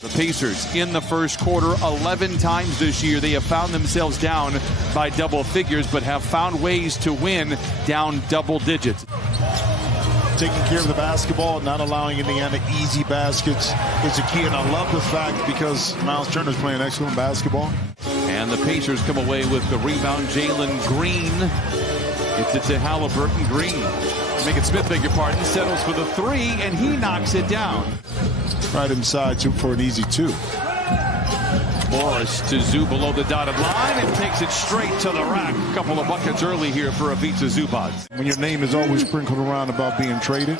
The Pacers in the first quarter 11 times this year. They have found themselves down by double figures, but have found ways to win down double digits. Taking care of the basketball, not allowing Indiana easy baskets is the key. And I love the fact because Miles Turner's playing excellent basketball. And the Pacers come away with the rebound. Jalen Green. It's to Halliburton. Green. Megan Smith, beg your pardon, settles for the three, and he knocks it down. Right inside for an easy two. Morris to Zoo below the dotted line and takes it straight to the rack. A couple of buckets early here for Ivica Zubac. When your name is always sprinkled around about being traded,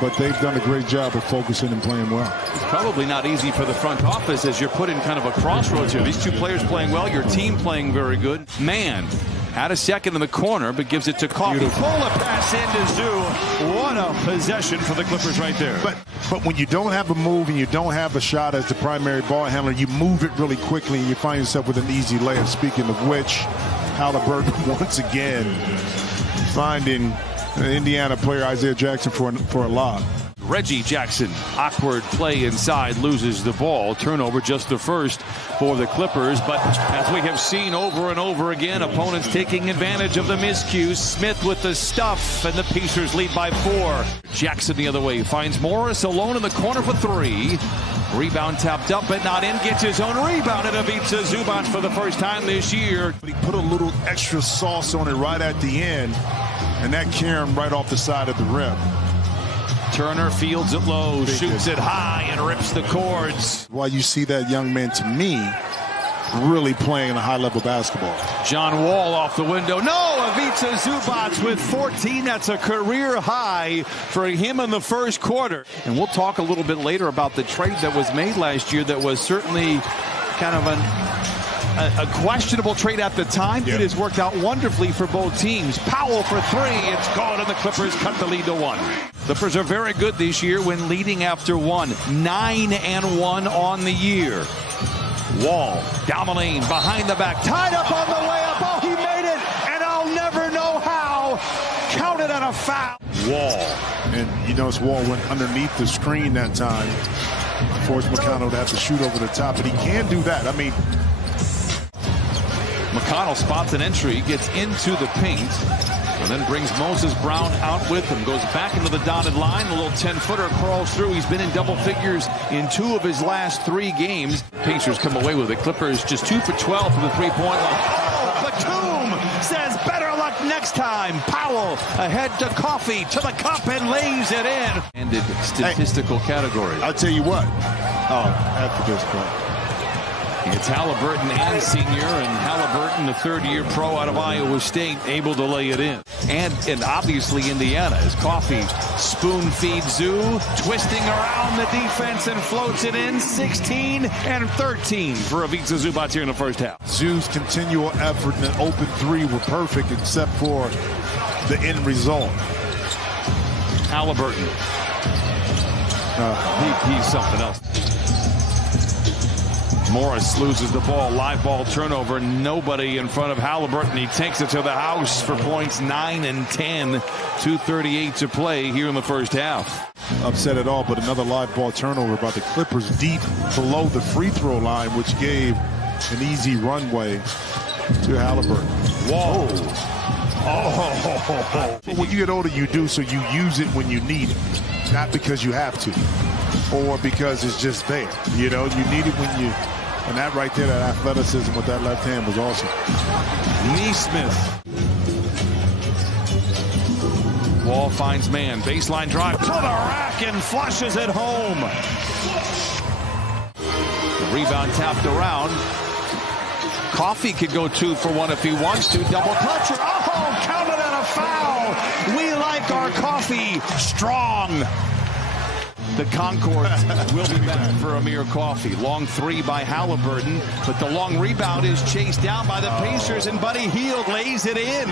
but they've done a great job of focusing and playing well. It's probably not easy for the front office as you're put in kind of a crossroads here. These two players playing well, your team playing very good. Man had a second in the corner, but gives it to Coffey. Pull a pass into Zoo. What a possession for the Clippers right there. But when you don't have a move and you don't have a shot as the primary ball handler, you move it really quickly and you find yourself with an easy layup. Speaking of which, Halliburton once again finding Indiana player Isaiah Jackson for a lob. Reggie Jackson, awkward play inside, loses the ball. Turnover, just the first for the Clippers. But as we have seen over and over again, opponents taking advantage of the miscues. Smith with the stuff, and the Pacers lead by 4. Jackson the other way, finds Morris alone in the corner for 3. Rebound tapped up but not in. Gets his own rebound at Ivica Zubac for the first time this year. But he put a little extra sauce on it right at the end, and that carried him right off the side of the rim. Turner fields it low, shoots it high, and rips the cords. Why you see that young man, to me, really playing a high-level basketball. John Wall off the window. No, Ivica Zubac with 14. That's a career high for him in the first quarter. And we'll talk a little bit later about the trade that was made last year that was certainly kind of a questionable trade at the time. It has worked out wonderfully for both teams. Powell for 3. It's gone, and the Clippers cut the lead to 1. Clippers are very good this year when leading after 1. 9-1 on the year. Wall down the lane, behind the back, tied up on the way up. Oh, he made it, and I'll never know how. Counted on a foul. Wall. And you notice Wall went underneath the screen that time. Forced McConnell to have to shoot over the top, but he can do that. I mean, McConnell spots an entry, gets into the paint, and then brings Moses Brown out with him. Goes back into the dotted line. A little 10-footer crawls through. He's been in double figures in 2 of his last 3 games. Pacers come away with it. Clippers just 2 for 12 from the three-point line. Oh, Batum says better luck next time. Powell ahead to Coffey, to the cup, and lays it in. Ended statistical category. I'll tell you what. After this point. It's Halliburton and senior, and Halliburton, the third-year pro out of Iowa State, able to lay it in. And obviously Indiana, as Coffey spoon feeds Zoo, twisting around the defense and floats it in. 16 and 13 for Ivica Zubac here in the first half. Zoo's continual effort and an open 3 were perfect except for the end result. Halliburton. He's something else. Morris loses the ball. Live ball turnover. Nobody in front of Halliburton. He takes it to the house for points 9 and 10. 2:38 to play here in the first half. Upset at all, but another live ball turnover by the Clippers deep below the free throw line, which gave an easy runway to Halliburton. Whoa. Oh. When you get older, you do, so you use it when you need it. Not because you have to or because it's just there. You know, you need it when you... And that right there, that athleticism with that left hand was awesome. Nesmith. Wall finds man. Baseline drive to the rack and flushes it home. The rebound tapped around. Coffey could go 2 for 1 if he wants to. Double clutcher. Oh, counted on a foul. We like our Coffey strong. The Concord will be back for Amir Coffey. Long 3 by Halliburton, but the long rebound is chased down by the Pacers, and Buddy Hield lays it in.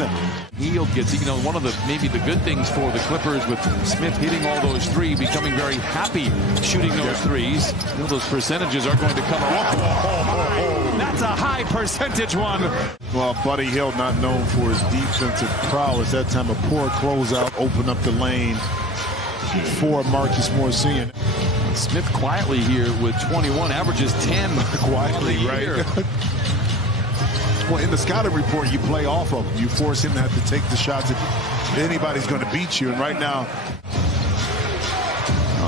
Hield gets, one of the maybe the good things for the Clippers with Smith hitting all those 3, becoming very happy shooting those 3s. Those percentages are going to come around. That's a high percentage one. Well, Buddy Hield not known for his defensive prowess. That time a poor closeout opened up the lane for Marcus Morris Sr. Smith quietly here with 21, averages 10 Quietly, right? Well, in the scouting report, you play off of him. You force him to have to take the shots if anybody's going to beat you. And right now,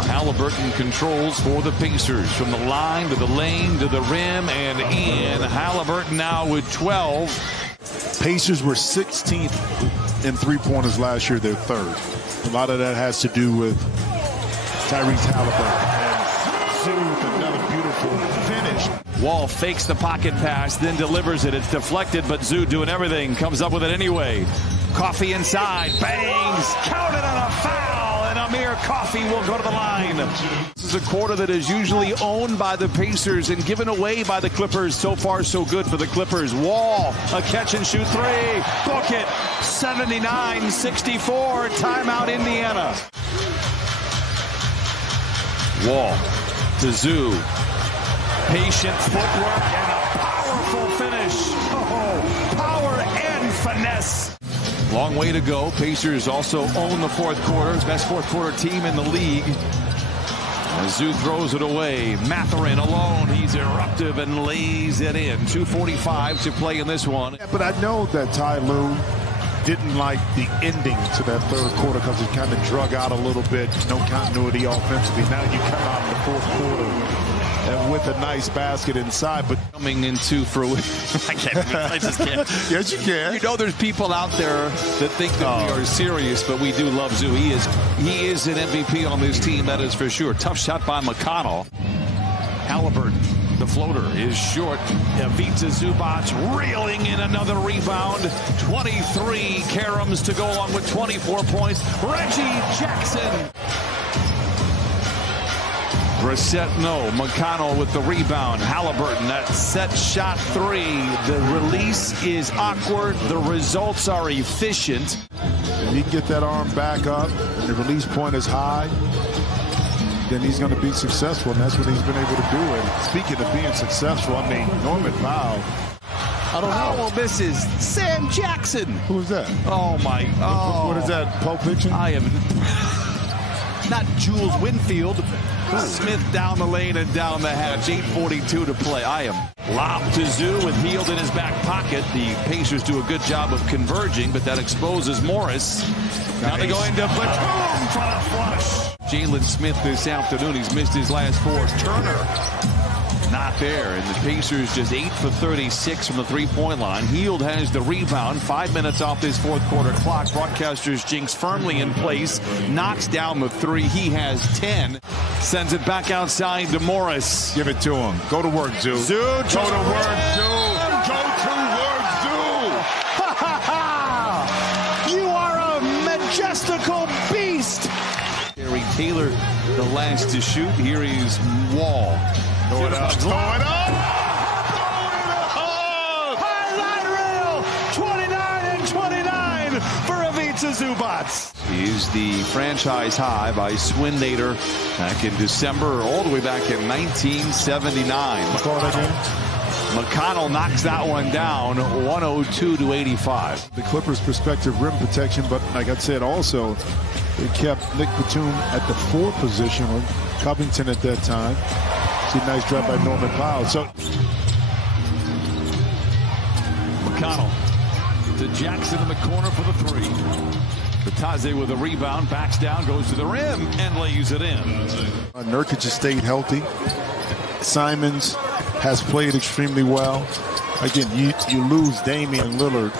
Halliburton controls for the Pacers from the line to the lane to the rim and in. Halliburton now with 12. Pacers were 16th in three-pointers last year. They're third. A lot of that has to do with Tyrese Halliburton. And Zoo with another beautiful finish. Wall fakes the pocket pass, then delivers it. It's deflected, but Zoo doing everything. Comes up with it anyway. Coffee inside. Bangs. Counted on a foul. And Amir Coffee will go to the line. This is a quarter that is usually owned by the Pacers and given away by the Clippers. So far, so good for the Clippers. Wall, a catch and shoot three. Book it. 79-64. Timeout, Indiana. Wall to Zoo. Patient footwork and a powerful finish. Oh, power and finesse. Long way to go. Pacers also own the fourth quarter. Best fourth quarter team in the league. As Zoo throws it away. Mathurin alone. He's eruptive and lays it in. 2:45 to play in this one. Yeah, but I know that Ty Lue didn't like the ending to that third quarter because it kind of drug out a little bit. No continuity offensively. Now you come out in the fourth quarter and with a nice basket inside, but coming into fruition. I just can't. Yes, you can. You know, there's people out there that think that we are serious, but we do love Zoo. He is an MVP on this team, that is for sure. Tough shot by McConnell. Halliburton, the floater is short. Ivica Zubac reeling in another rebound. 23 caroms to go along with 24 points. Reggie Jackson. Brissett, no. McConnell with the rebound. Halliburton, that set shot three. The release is awkward. The results are efficient. If he can get that arm back up and the release point is high, then he's going to be successful, and that's what he's been able to do. And speaking of being successful, I mean, Norman Powell. I don't know. Oh, this is Sam Jackson. Who's that? Oh, my. Oh. What is that, Pulp Fiction? I am not Jules Winfield. Smith down the lane and down the hatch. 8:42 to play. I am lobbed to Zoo with Hield in his back pocket. The Pacers do a good job of converging, but that exposes Morris. Now they go into Batum for a flush. Jalen Smith this afternoon. He's missed his last four. Turner not there, and the Pacers just 8 for 36 from the three-point line. Hield has the rebound. 5 minutes off this fourth quarter clock. Broadcasters Jinx firmly in place. Knocks down the three. He has 10. Sends it back outside to Morris. Give it to him. Go to work, Zoo. Zoo, go to work, Zoo. Go to work, Zoo. Ha ha ha! You are a majestical beast. Gary Taylor, the last to shoot. Here is Wall. Throw it up. Throw it up. Highlight reel. 29 and 29 for Ivica Zubac. Is the franchise high by Swindater back in December, all the way back in 1979. McConnell knocks that one down, 102-85. The Clippers' prospective rim protection, but like I said, also they kept Nick Batum at the 4 position, or Covington at that time. See a nice drop by Norman Powell. So McConnell to Jackson in the corner for the three. Bataze with a rebound, backs down, goes to the rim, and lays it in. Nurkic has stayed healthy. Simons has played extremely well. Again, you lose Damian Lillard,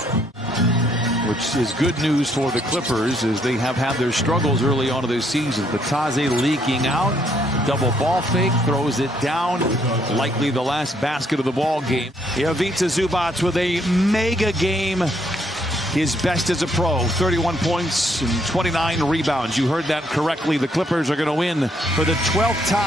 which is good news for the Clippers as they have had their struggles early on in this season. Bataze leaking out, double ball fake, throws it down. Likely the last basket of the ball game. Ivica Zubac with a mega game. His best as a pro, 31 points and 29 rebounds. You heard that correctly. The Clippers are going to win for the 12th time.